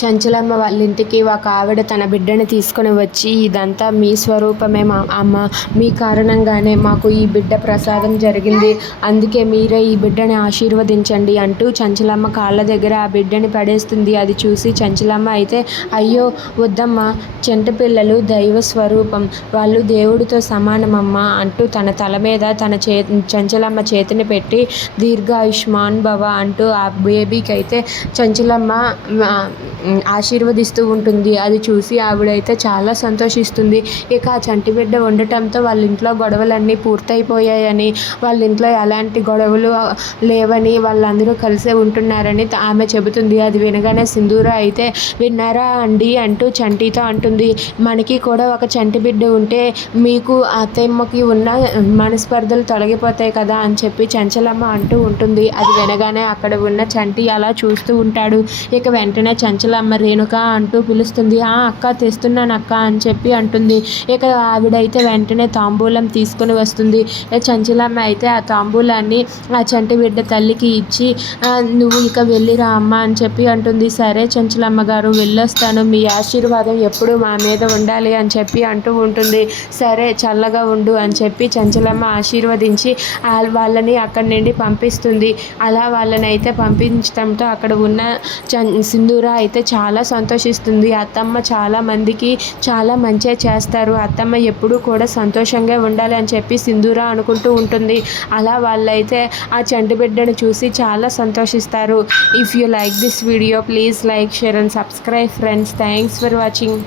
చంచలమ్మ వాళ్ళ ఇంటికి ఒక ఆవిడ తన బిడ్డని తీసుకొని వచ్చి, ఇదంతా మీ స్వరూపమే అమ్మ, మీ కారణంగానే మాకు ఈ బిడ్డ ప్రసాదం జరిగింది, అందుకే మీరే ఈ బిడ్డని ఆశీర్వదించండి అంటూ చంచలమ్మ కాళ్ళ దగ్గర ఆ బిడ్డని పడేస్తుంది. అది చూసి చంచలమ్మ అయితే, అయ్యో వద్దమ్మా, చెంట పిల్లలు దైవ స్వరూపం, వాళ్ళు దేవుడితో సమానమమ్మ అంటూ తన తల మీద చంచలమ్మ చేతిని పెట్టి దీర్ఘాయుష్మాన్ భవ అంటూ ఆ బేబీకి అయితే చంచలమ్మ ఆశీర్వదిస్తూ ఉంటుంది. అది చూసి ఆవిడైతే చాలా సంతోషిస్తుంది. ఇక ఆ చంటి బిడ్డ ఉండటంతో వాళ్ళ ఇంట్లో గొడవలన్నీ పూర్తయిపోయాయని, వాళ్ళ ఇంట్లో ఎలాంటి గొడవలు లేవని, వాళ్ళందరూ కలిసే ఉంటున్నారని ఆమె చెబుతుంది. అది వినగానే సింధూర అయితే, విన్నారా అండి అంటూ చంటితో అంటుంది, మనకి కూడా ఒక చంటి బిడ్డ ఉంటే మీకు అత్తమ్మకి ఉన్న మనస్పర్ధలు తొలగిపోతాయి కదా అని చెప్పి చంచలమ్మ అంటూ ఉంటుంది. అది వినగానే అక్కడ ఉన్న చంటి అలా చూస్తూ ఉంటాడు. ఇక వెంటనే చంచలమ్మ రేణుక అంటూ పిలుస్తుంది. అక్క తెస్తున్నాను అక్క అని చెప్పి అంటుంది. ఇక ఆవిడైతే వెంటనే తాంబూలం తీసుకుని వస్తుంది. చంచలమ్మ అయితే ఆ తాంబూలాన్ని ఆ చంటి బిడ్డ తల్లికి ఇచ్చి, నువ్వు ఇక వెళ్ళిరా అమ్మ అని చెప్పి అంటుంది. సరే చంచలమ్మ గారు, వెళ్ళొస్తాను, మీ ఆశీర్వాదం ఎప్పుడు మా మీద ఉండాలి అని చెప్పి అంటూ ఉంటుంది. సరే చల్లగా ఉండు అని చెప్పి చంచలమ్మ ఆశీర్వదించి వాళ్ళని అక్కడి నుండి పంపిస్తుంది. అలా వాళ్ళని అయితే పంపించడంతో అక్కడ ఉన్న సింధూర అయితే చాలా సంతోషిస్తుంది. అత్తమ్మ చాలా మందికి చాలా మంచి చేస్తారు, అత్తమ్మ ఎప్పుడూ కూడా సంతోషంగా ఉండాలి అని చెప్పి సింధూర అనుకుంటూ ఉంటుంది. అలా వాళ్ళైతే ఆ చంటి బిడ్డను చూసి చాలా సంతోషిస్తారు. If you like this video, please like, share and subscribe friends. Thanks for watching.